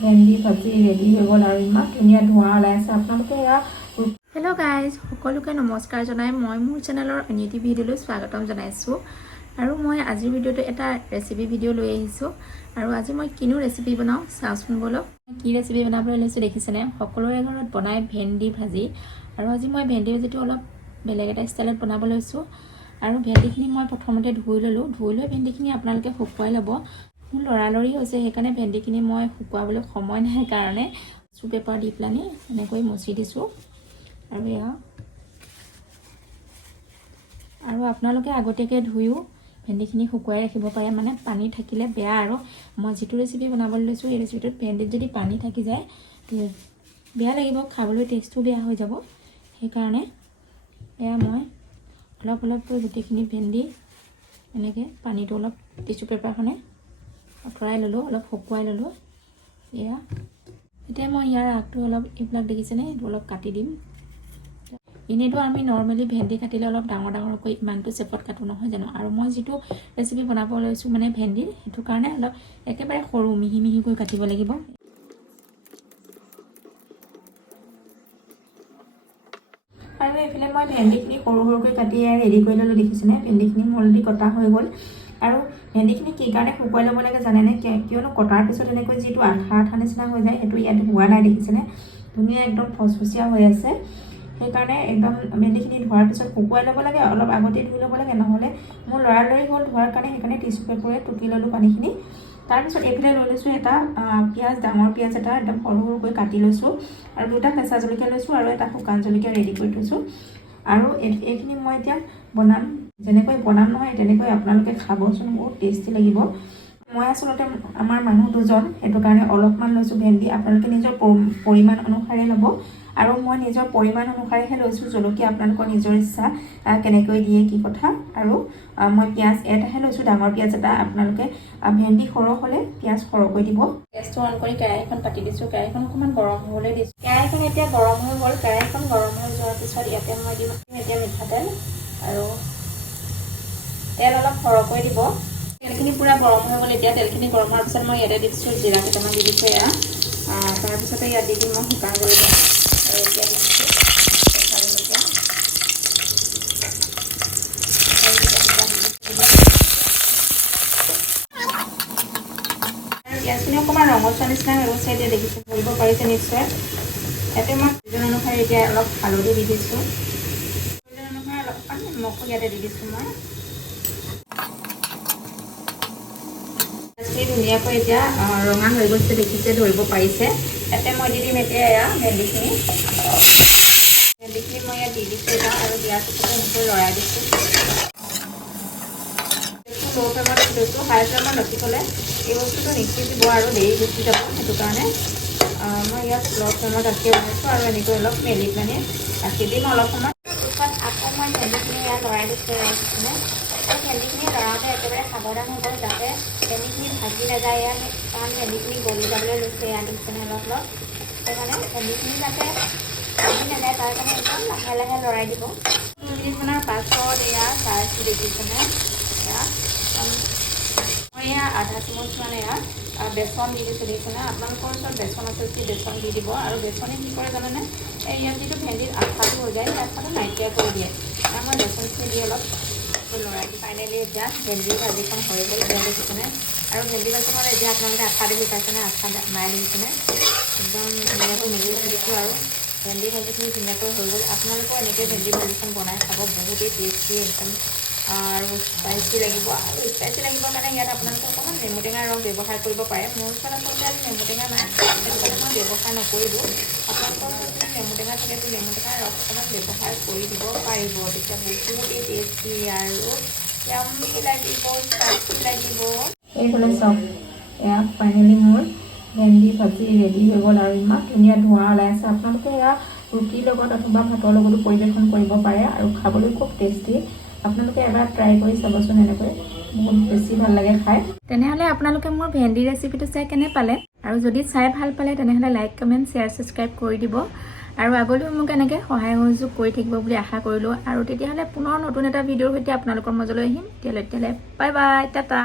ভেন্দি ভাজি ৰেডি হৈ গ'ল আৰু ইমান ধুনীয়া ধোঁৱা ওলাই আছে। আপোনালোকে এয়া হেল্ল' গাইজ, সকলোকে নমস্কাৰ জনাই মই মোৰ চেনেলৰ অন্য এটি ভিডিঅ'লৈ স্বাগতম জনাইছোঁ। আৰু মই আজিৰ ভিডিঅ'টো এটা ৰেচিপি ভিডিঅ' লৈ আহিছোঁ। আৰু আজি মই কিনো ৰেচিপি বনাওঁ চাওঁচোন বলক। কি ৰেচিপি বনাবলৈ লৈছোঁ দেখিছেনে? সকলোৰে ঘৰত বনাই ভেন্দি ভাজি। আৰু আজি মই ভেন্দি ভাজিটো অলপ বেলেগ এটা ষ্টাইলত বনাব লৈছোঁ। আৰু ভেন্দিখিনি মই প্ৰথমতে ধুই ল'লোঁ। ধুই লৈ ভেন্দিখিনি আপোনালোকে শুকুৱাই ল'ব। মোৰ লৰালৰি হৈছে, সেইকাৰণে ভেন্দিখিনি মই শুকুৱাবলৈ সময় নাই কাৰণে টিছু পেপাৰ দি পেলানি এনেকৈ মচি দিছোঁ। আৰু আপোনালোকে আগতীয়াকৈ ধুইও ভেন্দিখিনি শুকুৱাই ৰাখিব পাৰে, মানে পানী থাকিলে বেয়া। আৰু মই যিটো ৰেচিপি বনাবলৈ লৈছোঁ এই ৰেচিপিটোত ভেন্দিত যদি পানী থাকি যায় বেয়া লাগিব, খাবলৈ টেষ্টটো বেয়া হৈ যাব। সেইকাৰণে এয়া মই অলপ অলপকৈ গোটেইখিনি ভেন্দি এনেকৈ পানীটো অলপ টিছু পেপাৰখনে আঁতৰাই ল'লোঁ, অলপ শুকুৱাই ল'লোঁ। এতিয়া মই ইয়াৰ আগটো অলপ এইবিলাক দেখিছেনে, এইটো অলপ কাটি দিম। এনেইতো আমি নৰ্মেলি ভেন্দি কাটিলে অলপ ডাঙৰ ডাঙৰকৈ ইমানটো চেপত কাটো নহয় জানো। আৰু মই যিটো ৰেচিপি বনাব লৈছোঁ মানে ভেন্দিৰ, সেইটো কাৰণে অলপ একেবাৰে সৰু মিহি মিহিকৈ কাটিব লাগিব। আৰু এইফালে মই ভেন্দিখিনি সৰু সৰুকৈ কাটি ৰেডি কৰি ল'লোঁ দেখিছেনে। ভেন্দিখিনি অলৰেডি কটা হৈ গ'ল। আৰু ভেন্দিখিনি কি কাৰণে শুকুৱাই ল'ব লাগে জানেনে? কিয়নো কটাৰ পিছত এনেকৈ যিটো আঠা আঠা নিচিনা হৈ যায়, সেইটো ইয়াত হোৱা নাই দেখিছেনে। ধুনীয়া একদম ফচফচীয়া হৈ আছে। সেইকাৰণে একদম ভেন্দিখিনি ধোৱাৰ পিছত শুকুৱাই ল'ব লাগে, অলপ আগতে ধুই ল'ব লাগে, নহ'লে মোৰ লৰালৰি হ'ল ধোৱাৰ কাৰণে। সেইকাৰণে টিছু পেপাৰে টুকি ল'লোঁ পানীখিনি। তাৰপিছত এইফালে লৈ লৈছোঁ এটা পিঁয়াজ, ডাঙৰ পিঁয়াজ এটা একদম সৰু সৰুকৈ কাটি লৈছোঁ। আৰু দুটা কেঁচা জলকীয়া লৈছোঁ আৰু এটা শুকান জলকীয়া ৰেডি কৰি থৈছোঁ। আৰু এইখিনি মই এতিয়া বনাম, যেনেকৈ বনাম নহয় তেনেকৈ আপোনালোকে খাবচোন, বহুত টেষ্টি লাগিব। মই আচলতে আমাৰ মানুহ দুজন, সেইটো কাৰণে অলপমান লৈছোঁ ভেন্দি। আপোনালোকে নিজৰ পৰিমাণ অনুসাৰে ল'ব। আৰু মই নিজৰ পৰিমাণ অনুসাৰেহে লৈছোঁ জলকীয়া, আপোনালোকৰ নিজৰ ইচ্ছা কেনেকৈ দিয়ে কি কথা। আৰু মই পিঁয়াজ এটাহে লৈছোঁ, ডাঙৰ পিঁয়াজ এটা। আপোনালোকে ভেন্দি সৰহ হ'লে পিঁয়াজ সৰহকৈ দিব। গেছটো অন কৰি কেৰাহীখন পাতি দিছোঁ। কেৰাহীখন অকণমান গৰম হ'বলৈ দিছোঁ। কেৰাহীখন এতিয়া গৰম হৈ গ'ল। কেৰাহীখন গৰম হৈ যোৱাৰ পিছত ইয়াতে মই দিম এতিয়া মিঠাতেল। আৰু তেল অলপ সৰহকৈ দিব। তেলখিনি পূৰা গৰম হৈ গ'ল। এতিয়া তেলখিনি গৰম হোৱাৰ পিছত মই ইয়াতে দি দিছোঁ জিৰা কেইটামান দি দিছোঁ এয়া। তাৰপিছতে ইয়াত দি দিম মই শুকান জলকীয়া। আৰু এতিয়া দি দিছোঁ কেঁচা জলকীয়া। আৰু পিঁয়াজখিনি অকণমান ৰঙচুৱা নিচিনা হৈ গৈছে, এতিয়া দেখিছোঁ, ধৰিব পাৰিছে নিশ্চয়। ইয়াতে মই প্ৰয়োজন অনুসাৰে এতিয়া অলপ হালধি দি দিছোঁ। প্ৰয়োজন অনুসাৰে অলপমান নিমখো ইয়াতে দি দিছোঁ মই। ধুনীয়াকৈ এতিয়া ৰঙা হৈ গৈছে দেখিছে, ধৰিব পাৰিছে। ইয়াতে মই দি দিম এতিয়া এয়া ভেন্দিখিনি মই ইয়াত দি দিছোঁ এতিয়া। আৰু দিয়াৰ পিছতে এনেকৈ লৰাই দিছোঁ। ল' ফ্লেমত লৈছোঁ, হাই ফ্লেমত ৰাখি থ'লে এই বস্তুটো নিসিজিব আৰু দেৰি গুচি যাব। সেইটো কাৰণে মই ইয়াত ল' ফ্লেমত ৰাখি ৰাখিছোঁ। আৰু এনেকৈ অলপ মেলি পেলাই ৰাখি দিম অলপ সময়। তাৰপিছত আকৌ মই ভেন্দিখিনি ইয়াত লৰাই দিছোঁ ৰাখিছিলে। আৰু ভেন্দিখিনি লৰাওঁতে একেবাৰে সাৱধান হ'ব যাতে ভেন্দিখিনি ভাজি নাযায় ইয়াত, কাৰণ ভেন্দিখিনি গলি যাবলৈ লৈছে ইয়াত দেখিছেনে অলপ অলপ। সেইকাৰণে ভেন্দিখিনি যাতে ভাজি নাযায় তাৰ কাৰণে একদম লাহে লাহে লৰাই দিব। 2 মিনিটমানৰ পাছত এয়া চাইছোঁ দেখিছেনে। মই এয়া আধা চামুচমান এয়া বেচন দি দিছোঁ দেখিছেনে। আপোনালোকৰ ওচৰত বেচন আছে যদি বেচন দি দিব। আৰু বেচনে কি কৰে জানেনে, এই ইয়াত যিটো ভেন্দিৰ আঠাটো হৈ যায় সেই আঠাটো নাইকিয়া কৰি দিয়ে। মই বেচনখিনি দি অলপ লৰাই দিওঁ। ফাইনেলি এতিয়া ভেন্দি ভাজিখন হৈ গ'ল দেখিছেনে। আৰু ভেন্দি ভাজিখন এতিয়া আপোনালোকে আঠা দেখি পাইছেনে, আঠা নাই দেখিছেনে। একদম ধুনীয়াকৈ মিলি দিছোঁ। আৰু ভেন্দি ভাজিখিনি ধুনীয়াকৈ হৈ গ'ল। আপোনালোকেও এনেকৈ ভেন্দি ভাজিখন বনাই খাব, বহুতেই টেষ্টি একদম। আৰু স্পাইচি লাগিব। আৰু স্পাইচি লাগিবৰ কাৰণে ইয়াত আপোনালোকে অকণমান নেমু টেঙাৰ ৰস ব্যৱহাৰ কৰিব পাৰে। মোৰ ওচৰত আচলতে আজি নেমু টেঙা নাই, সেইটো কাৰণে মই ব্যৱহাৰ নকৰিলোঁ। আপোনালোকৰ ওচৰত যদি নেমু টেঙা থাকে তো নেমু টেঙাৰ ৰস অকণমান ব্যৱহাৰ কৰি দিব পাৰিব। তেতিয়া বহুতেই টেষ্টি আৰু য়াম্মি লাগিব, স্পাইচি লাগিব। এইফালে চাওক, এয়া ফাইনেলি মোৰ ভেন্দি ভাজি ৰেডি হৈ গ'ল। আৰু ইমান ধুনীয়া ধোঁৱা ওলাই আছে। আপোনালোকে এয়া ৰুটিৰ লগত অথবা ভাতৰ লগতো পৰিৱেশন কৰিব পাৰে আৰু খাবলৈ খুব টেষ্টি। আপোনালোকে এবাৰ ট্ৰাই কৰি চাবচোন, এনেকৈ বহুত বেছি ভাল লাগে খাই। তেনেহ'লে আপোনালোকে মোৰ ভেন্দি ৰেচিপিটো চাই কেনে পালে? আৰু যদি চাই ভাল পালে তেনেহ'লে লাইক, কমেণ্ট, শ্বেয়াৰ, ছাবস্ক্ৰাইব কৰি দিব। আৰু আগলৈও মোক এনেকৈ সহায় সহযোগ কৰি থাকিব বুলি আশা কৰিলোঁ। আৰু তেতিয়াহ'লে পুনৰ নতুন এটা ভিডিঅ'ৰ সৈতে আপোনালোকৰ মাজলৈ আহিম। তেতিয়ালৈ বাই বাই, টাটা।